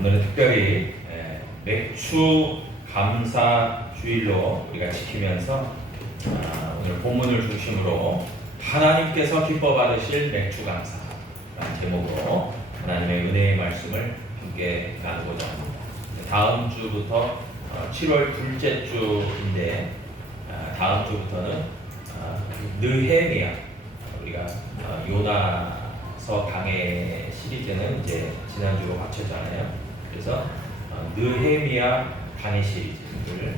오늘은 특별히 맥주 감사 주일로 우리가 지키면서 오늘 본문을 중심으로 하나님께서 기뻐 받으실 맥주 감사라는 제목으로 하나님의 은혜의 말씀을 함께 나누고자 합니다. 다음 주부터 7월 둘째 주인데 다음 주부터는 느헤미야, 우리가 요나서 강해 시리즈는 이제 지난주로 합쳤잖아요. 그래서 느헤미야 강해 시리즈를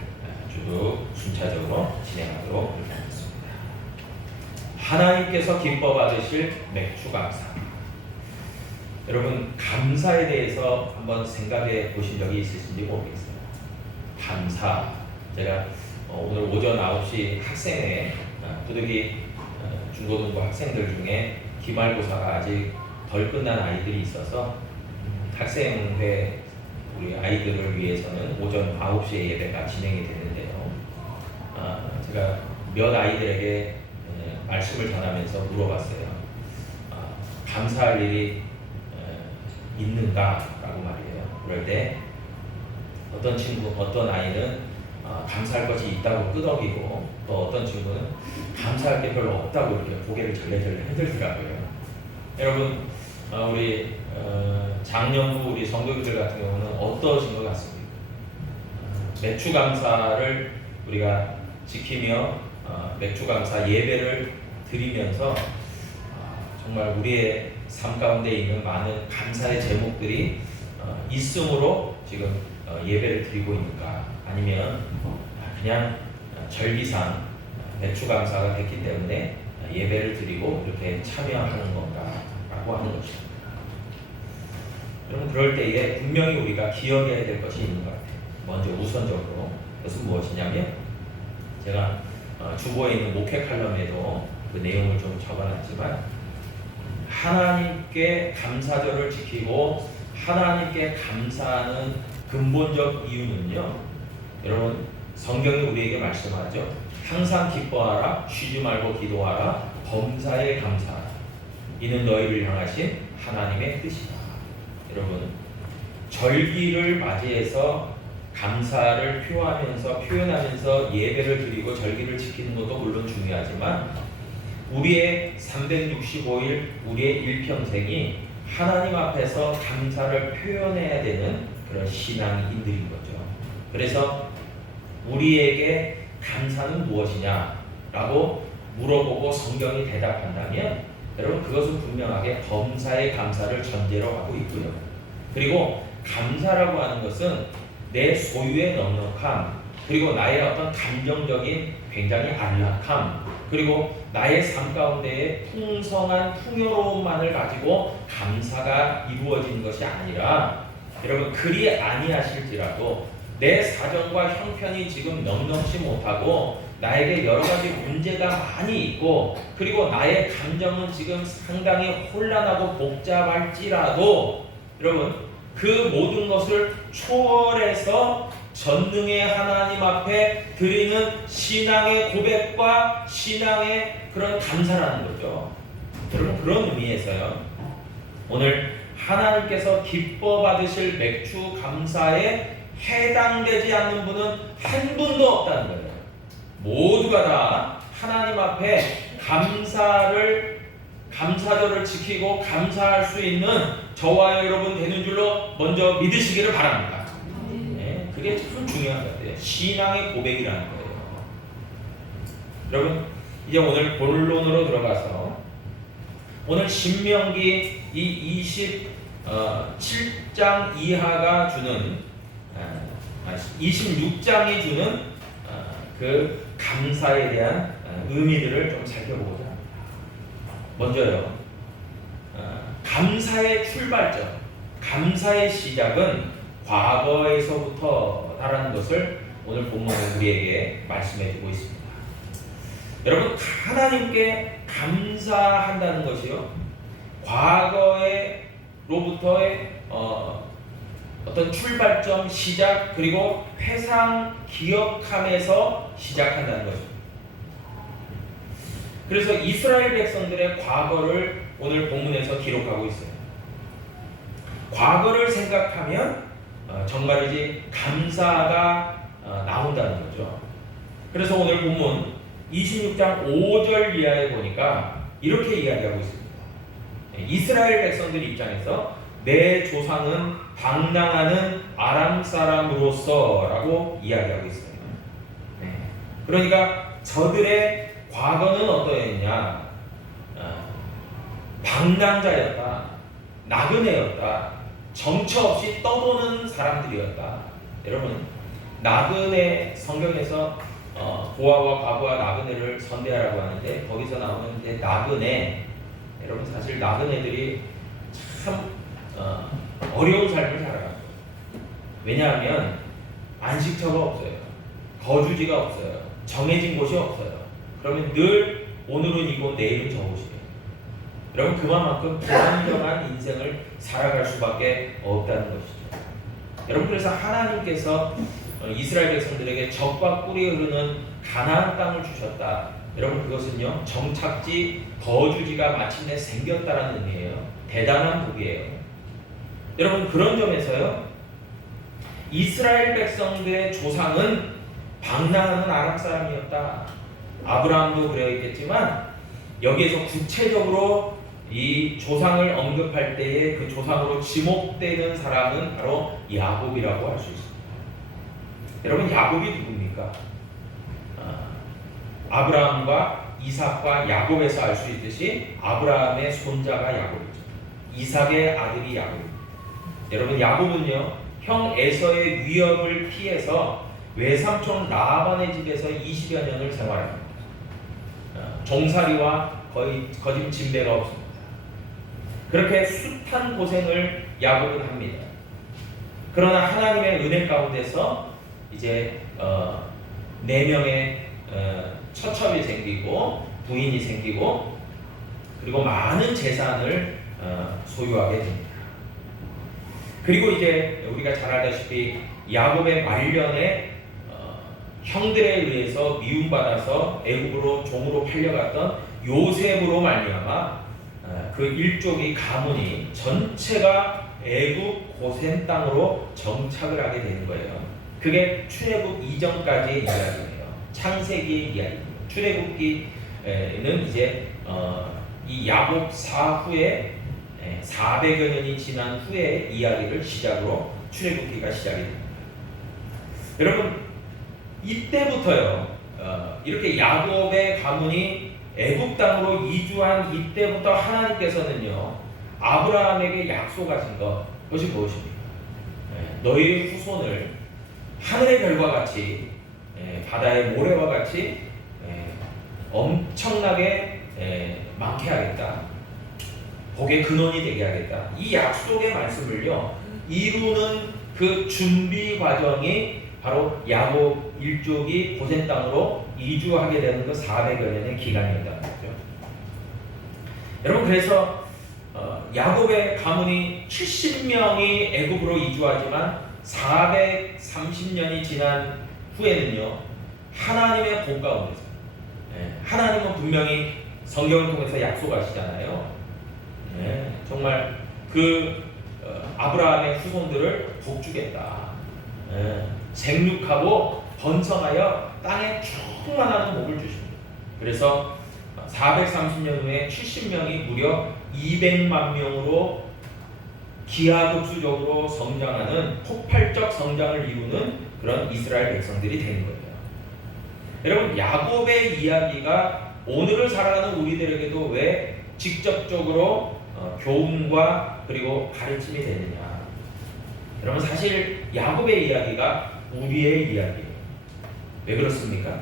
쭉 순차적으로 진행하도록 하겠습니다. 하나님께서 기뻐 받으실 맥주 감사. 여러분, 감사에 대해서 한번 생각해 보신 적이 있으신지 모르겠어요. 감사. 제가 오늘 오전 9시 학생회 부득이 중고등부 학생들 중에 기말고사가 아직 덜 끝난 아이들이 있어서 학생회 우리 아이들을 위해서는 오전 9시에 예배가 진행이 되는데요. 제가 몇 아이들에게 말씀을 전하면서 물어봤어요. 감사할 일이 있는가라고 말이에요. 그럴 때 어떤 아이는 감사할 것이 있다고 끄덕이고, 또 어떤 친구는 감사할 게 별로 없다고 이렇게 고개를 절레절레 흔들더라고요. 여러분, 우리 작년부 우리 성도님들 같은 경우는 어떠신 것 같습니까? 맥주 감사를 우리가 지키며 맥주 감사 예배를 드리면서 정말 우리의 삶 가운데 있는 많은 감사의 제목들이 있음으로 지금 예배를 드리고 있는가, 아니면 그냥 절기상 맥주 감사가 됐기 때문에 예배를 드리고 이렇게 참여하는 건가라고 하는 것입니다. 여러분, 그럴 때에 분명히 우리가 기억해야 될 것이 있는 것 같아요. 먼저 우선적으로 그것은 무엇이냐면, 제가 주보에 있는 목회 칼럼에도 그 내용을 좀 적어놨지만, 하나님께 감사절을 지키고 하나님께 감사하는 근본적 이유는요, 여러분, 성경이 우리에게 말씀하죠. 항상 기뻐하라, 쉬지 말고 기도하라, 범사에 감사하라. 이는 너희를 향하신 하나님의 뜻이다. 여러분, 절기를 맞이해서 감사를 표현하면서 예배를 드리고 절기를 지키는 것도 물론 중요하지만, 우리의 365일, 우리의 일평생이 하나님 앞에서 감사를 표현해야 되는 그런 신앙인들인 거죠. 그래서 우리에게 감사는 무엇이냐라고 물어보고 성경이 대답한다면, 여러분, 그것은 분명하게 범사의 감사를 전제로 하고 있고요. 그리고 감사라고 하는 것은 내 소유의 넉넉함, 그리고 나의 어떤 감정적인 굉장히 안락함, 그리고 나의 삶 가운데에 풍성한 풍요로움만을 가지고 감사가 이루어진 것이 아니라, 여러분, 그리 아니하실지라도 내 사정과 형편이 지금 넉넉지 못하고 나에게 여러 가지 문제가 많이 있고, 그리고 나의 감정은 지금 상당히 혼란하고 복잡할지라도, 여러분, 그 모든 것을 초월해서 전능의 하나님 앞에 드리는 신앙의 고백과 신앙의 그런 감사라는 거죠. 여러분, 그런 의미에서요, 오늘 하나님께서 기뻐 받으실 맥주 감사에 해당되지 않는 분은 한 분도 없다는 거예요. 모두가 다 하나님 앞에 감사절을 지키고 감사할 수 있는 저와 여러분 되는 줄로 먼저 믿으시기를 바랍니다. 네, 그게 참 중요한 것 같아요. 신앙의 고백이라는 거예요. 여러분, 이제 오늘 본론으로 들어가서 오늘 신명기 이 27장 이하가 주는 26장이 주는 그 감사에 대한 의미들을 좀 살펴보고자 합니다. 먼저요, 감사의 출발점, 감사의 시작은 과거에서부터라는 것을 오늘 본문은 우리에게 말씀해주고 있습니다. 여러분, 하나님께 감사한다는 것이요, 과거로부터의 어떤 출발점, 시작, 그리고 회상 기억함에서 시작한다는 것입니다. 그래서 이스라엘 백성들의 과거를 오늘 본문에서 기록하고 있어요. 과거를 생각하면 정말이지 감사가 나온다는 거죠. 그래서 오늘 본문 26장 5절 이하에 보니까 이렇게 이야기하고 있습니다. 이스라엘 백성들 입장에서 내 조상은 방랑하는 아람 사람으로서 라고 이야기하고 있어요. 그러니까 저들의 과거는 어떠했냐? 방랑자였다, 나그네였다, 정처 없이 떠도는 사람들이었다. 여러분, 나그네 성경에서 고아와 과부와 나그네를 선대하라고 하는데 거기서 나오는 이제 나그네, 여러분 사실 나그네들이 참 어려운 삶을 살아가요. 왜냐하면 안식처가 없어요, 거주지가 없어요, 정해진 곳이 없어요. 그러면 늘 오늘은 이곳 내일은 저곳이에요. 여러분, 그만큼 불안정한 인생을 살아갈 수밖에 없다는 것이죠. 여러분, 그래서 하나님께서 이스라엘 백성들에게 젖과 꿀이 흐르는 가나안 땅을 주셨다. 여러분, 그것은요 정착지, 거주지가 마침내 생겼다라는 의미예요. 대단한 복이에요. 여러분, 그런 점에서요 이스라엘 백성들의 조상은 방랑하는 아람 사람이었다. 아브라함도 그려 있겠지만 여기에서 구체적으로 이 조상을 언급할 때에 그 조상으로 지목되는 사람은 바로 야곱이라고 할 수 있습니다. 여러분, 야곱이 누굽니까? 아브라함과 이삭과 야곱에서 알 수 있듯이 아브라함의 손자가 야곱이죠. 이삭의 아들이 야곱입니다. 여러분, 야곱은요 형 에서의 위협을 피해서 외삼촌 라반의 집에서 20여 년을 생활합니다. 종살이와 거의 거짓짐배가 없습니다. 그렇게 숱한 고생을 야곱은 합니다. 그러나 하나님의 은혜 가운데서 이제 4명의 처첩이 생기고 부인이 생기고 그리고 많은 재산을 소유하게 됩니다. 그리고 이제 우리가 잘 알다시피 야곱의 말년에 형들에 의해서 미움받아서 애굽으로 종으로 팔려갔던 요셉으로 말미암아 그 일족이 가문이 전체가 애굽 고센 땅으로 정착을 하게 되는 거예요. 그게 출애굽 이전까지의 이야기예요. 창세기의 이야기입니다. 출애굽기는 이제 이 야곱 사후에 400여 년이 지난 후에 이야기를 시작으로 출애굽기가 시작이 됩니다. 여러분, 이때부터요 이렇게 야곱의 가문이 애굽 땅으로 이주한 이때부터 하나님께서는요 아브라함에게 약속하신 것이 무엇입니까? 너희 후손을 하늘의 별과 같이 바다의 모래와 같이 엄청나게 많게 하겠다. 복의 근원이 되게 하겠다. 이 약속의 말씀을요 이루는 그 준비 과정이 바로 야곱 일족이 고센 땅으로 이주하게 되는 그 400여 년의 기간이었다는 거죠. 여러분, 그래서 야곱의 가문이 70명이 애굽으로 이주하지만 430년이 지난 후에는요 하나님의 복 가운데서 하나님은 분명히 성경을 통해서 약속하시잖아요. 정말 그 아브라함의 후손들을 복주겠다. 생육하고 번성하여 땅에 충만한 복을 주십니다. 그래서 430년 후에 70명이 무려 200만 명으로 기하급수적으로 성장하는 폭발적 성장을 이루는 그런 이스라엘 백성들이 되는 거예요. 여러분, 야곱의 이야기가 오늘을 살아가는 우리들에게도 왜 직접적으로 교훈과 그리고 가르침이 되느냐? 여러분, 사실 야곱의 이야기가 우리의 이야기예요. 왜 그렇습니까?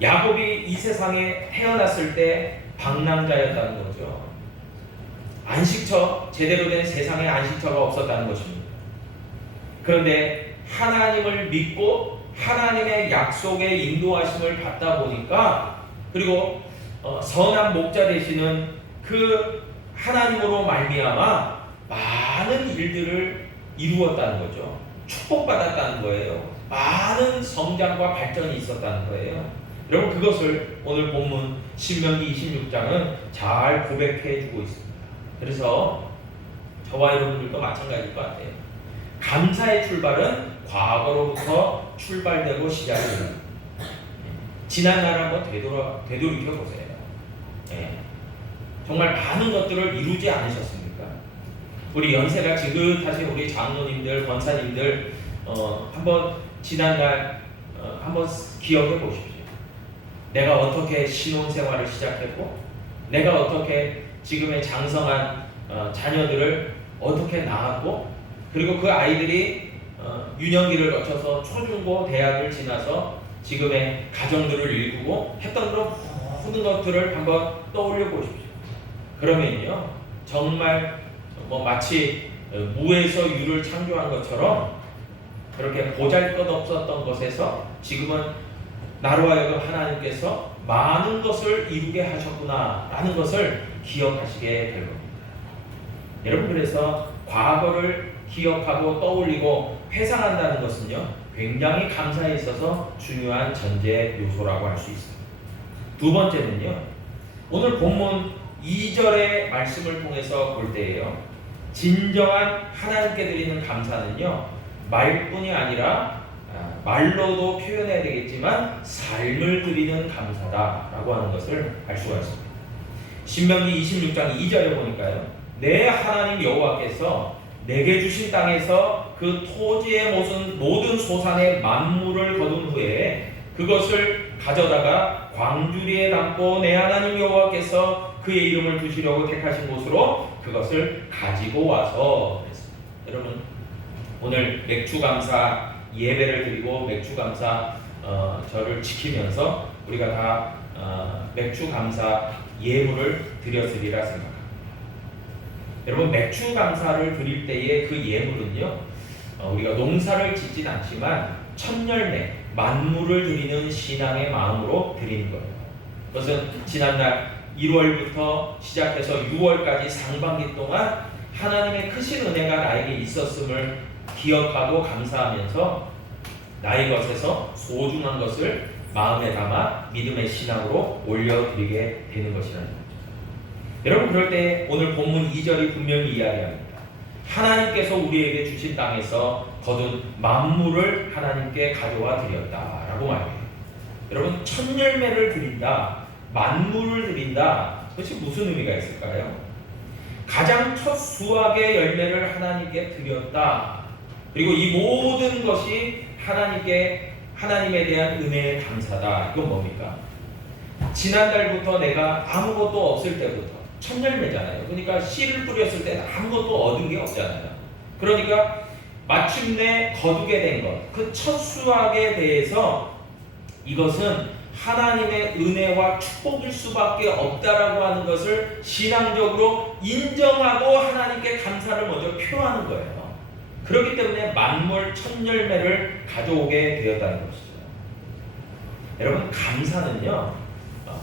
야곱이 이 세상에 태어났을 때 방랑자였다는 거죠. 안식처, 제대로 된 세상에 안식처가 없었다는 것입니다. 그런데 하나님을 믿고 하나님의 약속의 인도하심을 받다 보니까, 그리고 선한 목자 되시는 그 하나님으로 말미암아 많은 일들을 이루었다는 거죠. 축복받았다는 거예요. 많은 성장과 발전이 있었다는 거예요. 여러분, 그것을 오늘 본문 신명기 26장은 잘 고백해 주고 있습니다. 그래서 저와 여러분들도 마찬가지일 것 같아요. 감사의 출발은 과거로부터 출발되고 시작이 됩니다. 지난 날 한번 되돌이켜 보세요. 정말 많은 것들을 이루지 않으셨습니까? 우리 연세가 지긋하신 우리 장로님들, 권사님들 한번 지난날 한번 기억해 보십시오. 내가 어떻게 신혼생활을 시작했고, 내가 어떻게 지금의 장성한 자녀들을 어떻게 낳았고, 그리고 그 아이들이 유년기를 거쳐서 초중고 대학을 지나서 지금의 가정들을 일구고 했던 그런 모든 것들을 한번 떠올려 보십시오. 그러면요, 정말 마치 무에서 유를 창조한 것처럼 그렇게 보잘것없었던 것에서 지금은 나로 하여금 하나님께서 많은 것을 이루게 하셨구나 라는 것을 기억하시게 될 겁니다. 여러분, 그래서 과거를 기억하고 떠올리고 회상한다는 것은요, 굉장히 감사에 있어서 중요한 전제 요소라고 할 수 있습니다. 두 번째는요, 오늘 본문 2절의 말씀을 통해서 볼 때에요, 진정한 하나님께 드리는 감사는요, 말뿐이 아니라 말로도 표현해야 되겠지만 삶을 드리는 감사다라고 하는 것을 알 수가 있습니다. 신명기 26장 2절에 보니까요, 내 하나님 여호와께서 내게 주신 땅에서 그 토지의 모든 소산의 만물을 거둔 후에 그것을 가져다가 광주리에 담고 내 하나님 여호와께서 그의 이름을 두시려고 택하신 곳으로 그것을 가지고 와서 그랬습니다. 여러분, 오늘 맥주감사 예배를 드리고 맥주감사 절을 지키면서 우리가 다 맥주감사 예물을 드렸으리라 생각합니다. 여러분, 맥주감사를 드릴 때의 그 예물은요, 우리가 농사를 짓진 않지만 첫열매 만물을 드리는 신앙의 마음으로 드리는 거예요. 그것은 지난날 1월부터 시작해서 6월까지 상반기 동안 하나님의 크신 은혜가 나에게 있었음을 기억하고 감사하면서 나의 것에서 소중한 것을 마음에 담아 믿음의 신앙으로 올려드리게 되는 것이라는 거죠. 여러분, 그럴 때 오늘 본문 2절이 분명히 이야기합니다. 하나님께서 우리에게 주신 땅에서 거둔 만물을 하나님께 가져와 드렸다라고 말해요. 여러분, 첫 열매를 드린다, 만물을 드린다, 그것이 무슨 의미가 있을까요? 가장 첫 수확의 열매를 하나님께 드렸다. 그리고 이 모든 것이 하나님에 대한 은혜의 감사다. 이건 뭡니까? 지난달부터 내가 아무것도 없을 때부터 첫 열매잖아요. 그러니까 씨를 뿌렸을 때는 아무것도 얻은 게 없잖아요. 그러니까 마침내 거두게 된 것, 그 첫 수확에 대해서 이것은 하나님의 은혜와 축복일 수밖에 없다라고 하는 것을 신앙적으로 인정하고 하나님께 감사를 먼저 표하는 거예요. 그렇기 때문에 만물 첫 열매를 가져오게 되었다는 것이죠. 여러분, 감사는요,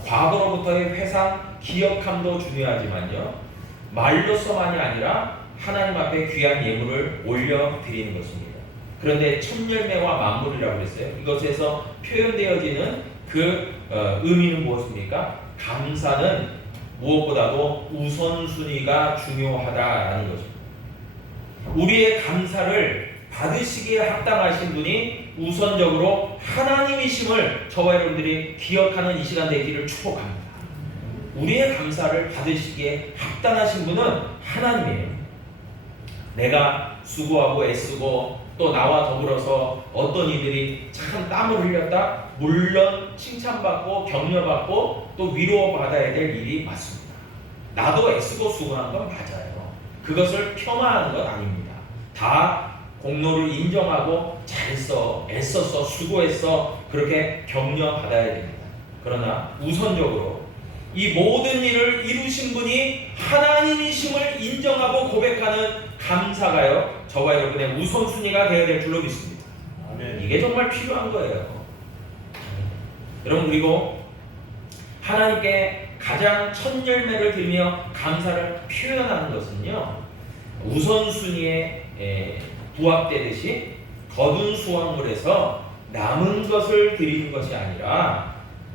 과거로부터의 회상, 기억함도 중요하지만요, 말로서만이 아니라 하나님 앞에 귀한 예물을 올려드리는 것입니다. 그런데 첫 열매와 만물이라고 그랬어요. 이것에서 표현되어지는 그 의미는 무엇입니까? 감사는 무엇보다도 우선순위가 중요하다라는 것입니다. 우리의 감사를 받으시기에 합당하신 분이 우선적으로 하나님이심을 저와 여러분들이 기억하는 이 시간 되기를 축복합니다. 우리의 감사를 받으시기에 합당하신 분은 하나님이에요. 내가 수고하고 애쓰고 또 나와 더불어서 어떤 이들이 참 땀을 흘렸다, 물론 칭찬받고 격려받고 또 위로받아야 될 일이 맞습니다. 나도 애쓰고 수고한 건 맞아요. 그것을 폄하하는 건 아닙니다. 다 공로를 인정하고 잘했어, 애썼어, 수고했어, 그렇게 격려받아야 됩니다. 그러나 우선적으로 이 모든 일을 이루신 분이 하나님이심을 인정하고 고백하는 감사가요, 저와 여러분의 우선순위가 되어야 될 줄로 믿습니다. 이게 정말 필요한 거예요. 여러분, 그리고 하나님께 가장 첫 열매를 드리며 감사를 표현하는 것은요, 우선순위에 부합되듯이 거둔 수확물에서 남은 것을 드리는 것이 아니라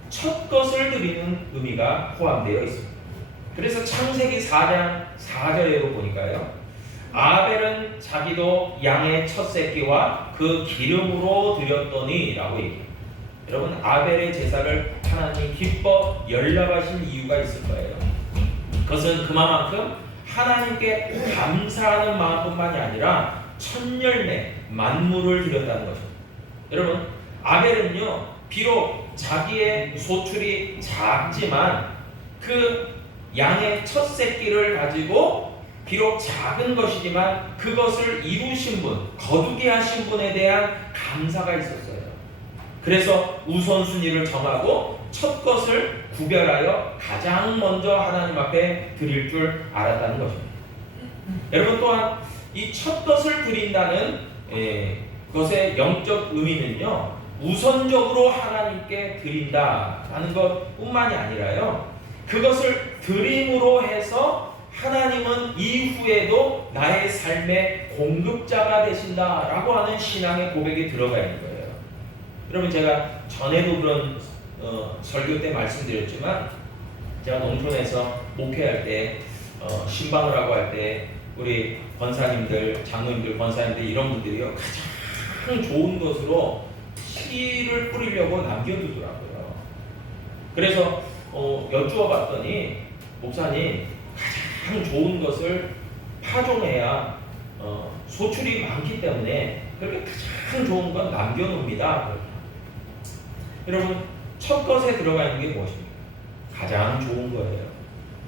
첫 것을 드리는 의미가 포함되어 있습니다. 그래서 창세기 4장 4절에도 보니까요, 아벨은 자기도 양의 첫 새끼와 그 기름으로 드렸더니 라고 얘기해요. 여러분, 아벨의 제사를 하나님이 기뻐 연락하신 이유가 있을 거예요. 그것은 그만큼 하나님께 감사하는 마음뿐만이 아니라 천열매 만물을 드렸다는 것입니다. 여러분, 아벨은요 비록 자기의 소출이 작지만 그 양의 첫 새끼를 가지고 비록 작은 것이지만 그것을 이루신 분, 거두게 하신 분에 대한 감사가 있었어요. 그래서 우선순위를 정하고 첫 것을 구별하여 가장 먼저 하나님 앞에 드릴 줄 알았다는 것입니다. 여러분, 또한 이 첫 것을 드린다는 것의 영적 의미는요, 우선적으로 하나님께 드린다라는 것뿐만이 아니라요, 그것을 드림으로 해서 하나님은 이후에도 나의 삶의 공급자가 되신다라고 하는 신앙의 고백이 들어가 있는 거예요. 여러분, 제가 전에도 그런 설교 때 말씀드렸지만, 제가 농촌에서 목회할 때 신방을 하고 할 때 우리 권사님들, 장로님들, 권사님들 이런 분들이요 가장 좋은 것으로 씨를 뿌리려고 남겨두더라고요. 그래서 여쭈어 봤더니, 목사님, 가장 좋은 것을 파종해야 소출이 많기 때문에 그렇게 가장 좋은 건 남겨놓습니다. 여러분, 첫 것에 들어가 있는 게 무엇입니까? 가장 좋은 거예요.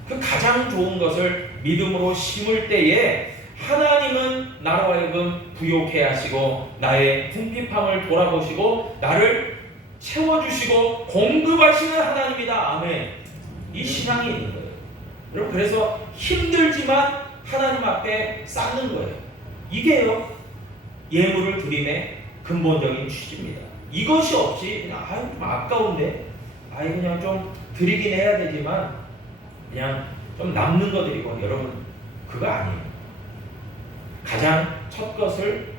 그 가장 좋은 것을 믿음으로 심을 때에 하나님은 나로 하여금 부욕해 하시고 나의 궁핍함을 돌아보시고 나를 채워주시고 공급하시는 하나님이다. 아멘. 이 신앙이 있는 거예요. 여러분, 그래서 힘들지만 하나님 앞에 쌓는 거예요. 이게요 예물을 드림의 근본적인 취지입니다. 이것이 없이 그냥 좀 아까운데 그냥 좀 드리긴 해야 되지만 그냥 좀 남는 거 드리고, 여러분, 그거 아니에요. 가장 첫 것을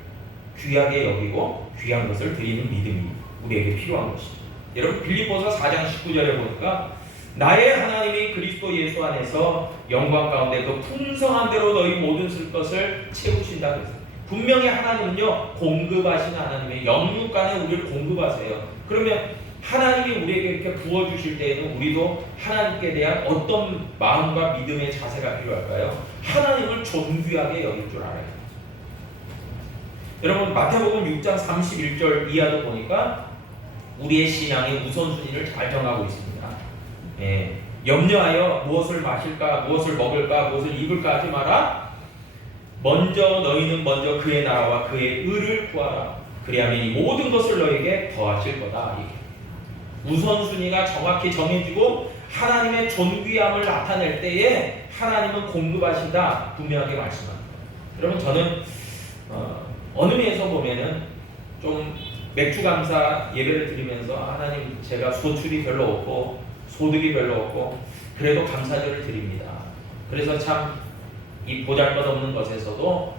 귀하게 여기고 귀한 것을 드리는 믿음이 우리에게 필요한 것이죠. 여러분, 빌립보서 4장 19절에 보니까 나의 하나님이 그리스도 예수 안에서 영광 가운데 그 풍성한 대로 너희 모든 쓸 것을 채우신다 그랬어요. 분명히 하나님은요 공급하시는 하나님의 영육간에 우리를 공급하세요. 그러면 하나님이 우리에게 이렇게 부어주실 때에는 우리도 하나님께 대한 어떤 마음과 믿음의 자세가 필요할까요? 하나님을 존귀하게 여길 줄 알아야 돼요. 여러분, 마태복음 6장 31절 이하도 보니까 우리의 신앙의 우선순위를 잘 정하고 있습니다. 염려하여 무엇을 마실까, 무엇을 먹을까, 무엇을 입을까 하지 마라. 너희는 먼저 그의 나라와 그의 의를 구하라. 그리하면 이 모든 것을 너에게 더하실 거다. 우선순위가 정확히 정해지고 하나님의 존귀함을 나타낼 때에 하나님은 공급하신다. 분명하게 말씀합니다. 여러분, 저는 어느 면에서 보면은 좀 맥주 감사 예배를 드리면서 하나님, 제가 소출이 별로 없고 소득이 별로 없고 그래도 감사절을 드립니다. 그래서 참 이 보잘것없는 것에서도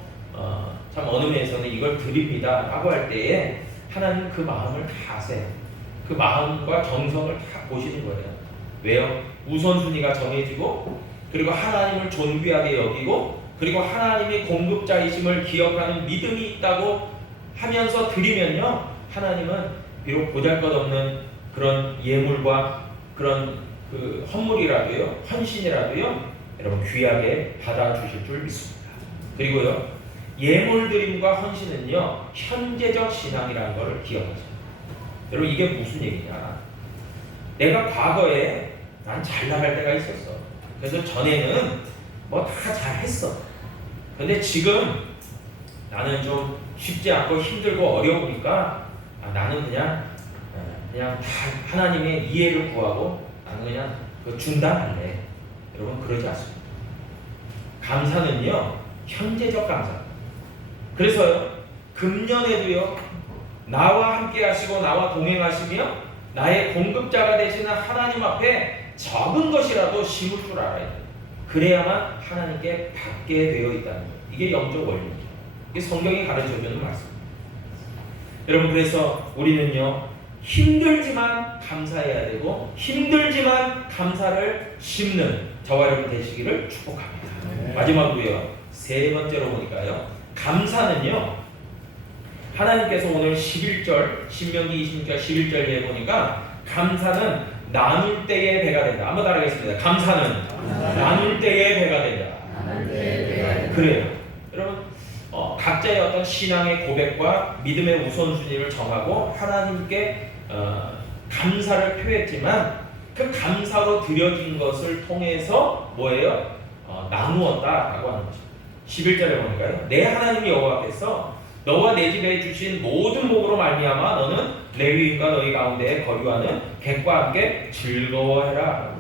참 어느 면에서는 이걸 드립니다 라고 할 때에 하나님 그 마음을 다 아세요. 그 마음과 정성을 다 보시는 거예요. 왜요? 우선순위가 정해지고, 그리고 하나님을 존귀하게 여기고, 그리고 하나님이 공급자이심을 기억하는 믿음이 있다고 하면서 드리면요, 하나님은 비록 보잘것없는 그런 예물과 그런 그 헌물이라도요, 헌신이라도요, 여러분 귀하게 받아주실 줄 믿습니다. 그리고요, 예물드림과 헌신은요 현재적 신앙이라는 것을 기억하세요. 여러분, 이게 무슨 얘기냐? 내가 과거에 난 잘 나갈 때가 있었어. 그래서 전에는 뭐 다 잘했어. 근데 지금 나는 좀 쉽지 않고 힘들고 어려우니까 나는 그냥 다 하나님의 이해를 구하고 나는 그냥 중단할래. 여러분, 그러지 않습니다. 감사는요 현재적 감사입니다. 그래서요, 금년에도요 나와 함께 하시고 나와 동행하시며 나의 공급자가 되시는 하나님 앞에 적은 것이라도 심을 줄 알아야 돼요. 그래야만 하나님께 받게 되어 있다는 거예요. 이게 영적 원리죠. 이게 성경이 가르쳐주는 말씀입니다. 여러분, 그래서 우리는요 힘들지만 감사해야 되고 힘들지만 감사를 심는 저와 여러분 되시기를 축복합니다. 마지막으로요, 세 번째로 보니까요. 감사는요. 하나님께서 오늘 11절, 신명기 26절 11절에 보니까 감사는 나눌 때에 배가 된다. 한번 따라하겠습니다. 감사는 나눌 때에 배가 된다. 그래요. 여러분 각자의 어떤 신앙의 고백과 믿음의 우선순위를 정하고 하나님께 감사를 표했지만 그 감사로 드려진 것을 통해서 뭐예요? 나누었다라고 하는 거죠. 11절에 보니까요. 내 하나님 여호와께서 너와 내 집에 주신 모든 복으로 말미암아 너는 레위인과 너희 가운데에 거류하는 객과 함께 즐거워해라.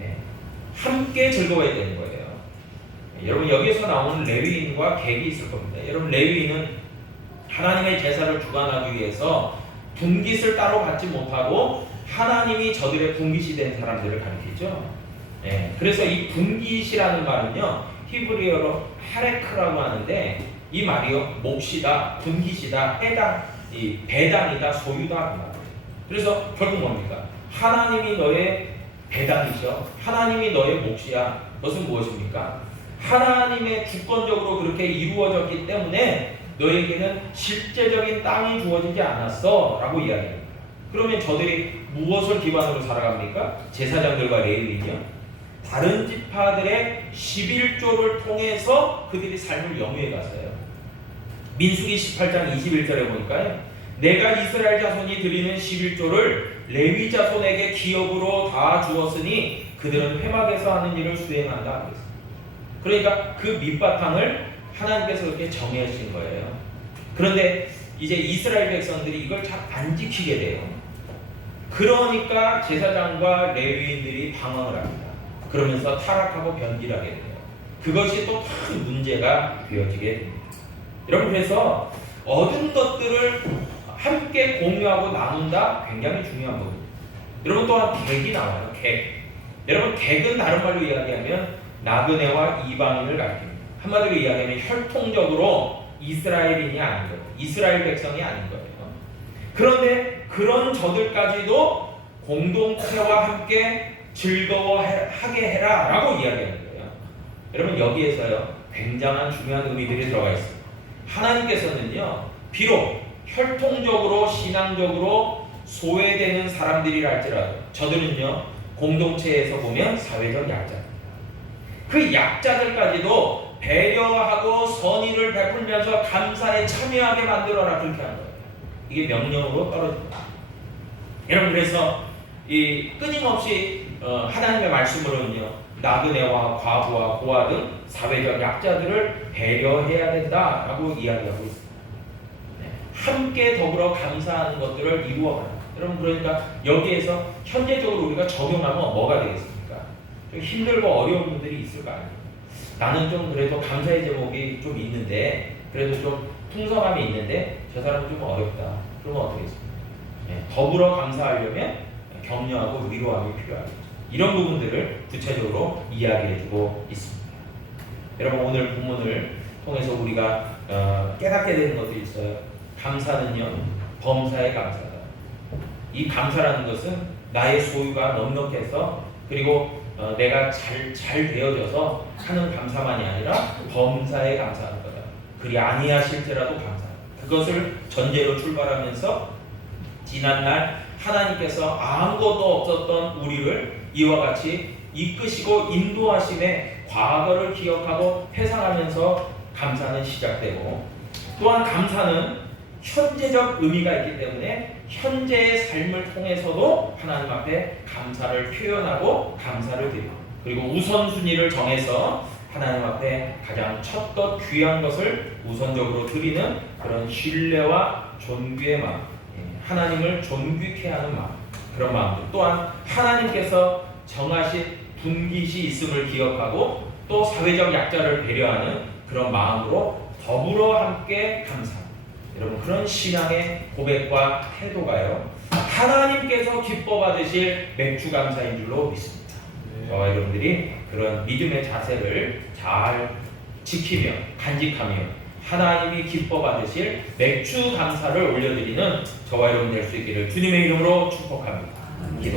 네. 함께 즐거워해야 되는 거예요. 여러분 여기에서 나오는 레위인과 객이 있을 겁니다. 여러분 레위인은 하나님의 제사를 주관하기 위해서 분깃을 따로 받지 못하고 하나님이 저들의 분깃이 된 사람들을 가리키죠. 네. 그래서 이 분깃이라는 말은요 히브리어로 하레크라고 하는데 이 말이요 몫이다, 분깃이다, 이 배당이다, 소유다. 그래서 결국 뭡니까? 하나님이 너의 배당이죠. 하나님이 너의 몫이야. 그것은 무엇입니까? 하나님의 주권적으로 그렇게 이루어졌기 때문에 너에게는 실제적인 땅이 주어지지 않았어 라고 이야기합니다. 그러면 저들이 무엇을 기반으로 살아갑니까? 제사장들과 레위인이요. 다른 지파들의 11조를 통해서 그들이 삶을 영위해 갔어요. 민수기 18장 21절에 보니까요. 내가 이스라엘 자손이 드리는 11조를 레위 자손에게 기업으로 다 주었으니 그들은 회막에서 하는 일을 수행한다. 그러니까 그 밑바탕을 하나님께서 그렇게 정해주신 거예요. 그런데 이제 이스라엘 백성들이 이걸 잘 안 지키게 돼요. 그러니까 제사장과 레위인들이 방황을 합니다. 그러면서 타락하고 변질하게 돼요. 그것이 또 큰 문제가 되어지게 됩니다. 여러분 그래서 얻은 것들을 함께 공유하고 나눈다 굉장히 중요한 거예요. 여러분 또한 객이 나와요. 객. 여러분 객은 다른 말로 이야기하면 나그네와 이방인을 가리킵니다. 한마디로 이야기하면 혈통적으로 이스라엘인이 아닌 거예요. 이스라엘 백성이 아닌 거예요. 그런데 그런 저들까지도 공동체와 함께 즐거워하게 해라 라고 이야기하는 거예요. 여러분 여기에서요 굉장한 중요한 의미들이 들어가 있습니다. 하나님께서는요 비록 혈통적으로 신앙적으로 소외되는 사람들이라 할지라도 저들은요 공동체에서 보면 사회적 약자입니다. 그 약자들까지도 배려하고 선의를 베풀면서 감사에 참여하게 만들어라 그렇게 한 거예요. 이게 명령으로 떨어집니다. 여러분 그래서 이 끊임없이 하나님의 말씀으로는요 나그네와 과부와 고아 등 사회적 약자들을 배려해야 된다라고 이야기하고 있습니다. 네. 함께 더불어 감사하는 것들을 이루어가는. 여러분 그러니까 여기에서 현재적으로 우리가 적용하면 뭐가 되겠습니까? 좀 힘들고 어려운 분들이 있을 거 아니에요. 나는 좀 그래도 감사의 제목이 좀 있는데 그래도 좀 풍성함이 있는데 저 사람은 좀 어렵다. 그러면 어떻게 했습니까? 네. 더불어 감사하려면 격려하고 위로함이 필요하겠죠. 이런 부분들을 구체적으로 이야기해주고 있습니다. 여러분 오늘 본문을 통해서 우리가 깨닫게 되는 것도 있어요. 감사는요 범사의 감사다. 이 감사라는 것은 나의 소유가 넉넉해서 그리고 내가 잘 되어져서 하는 감사만이 아니라 범사에 감사하는 거다. 그리 아니하실지라도 감사하다. 그것을 전제로 출발하면서 지난날 하나님께서 아무것도 없었던 우리를 이와 같이 이끄시고 인도하심에 과거를 기억하고 회상하면서 감사는 시작되고 또한 감사는 현재적 의미가 있기 때문에 현재의 삶을 통해서도 하나님 앞에 감사를 표현하고 감사를 드리고 그리고 우선순위를 정해서 하나님 앞에 가장 첫 것 귀한 것을 우선적으로 드리는 그런 신뢰와 존귀의 마음, 하나님을 존귀케 하는 마음, 그런 마음들 또한 하나님께서 정하신 분깃이 있음을 기억하고 또 사회적 약자를 배려하는 그런 마음으로 더불어 함께 감사합니다. 여러분 그런 신앙의 고백과 태도가요 하나님께서 기뻐 받으실 맥주 감사인 줄로 믿습니다. 저와 여러분들이 그런 믿음의 자세를 잘 지키며 간직하며 하나님이 기뻐 받으실 맥주 감사를 올려드리는 저와 여러분 될 수 있기를 주님의 이름으로 축복합니다. 기도합니다.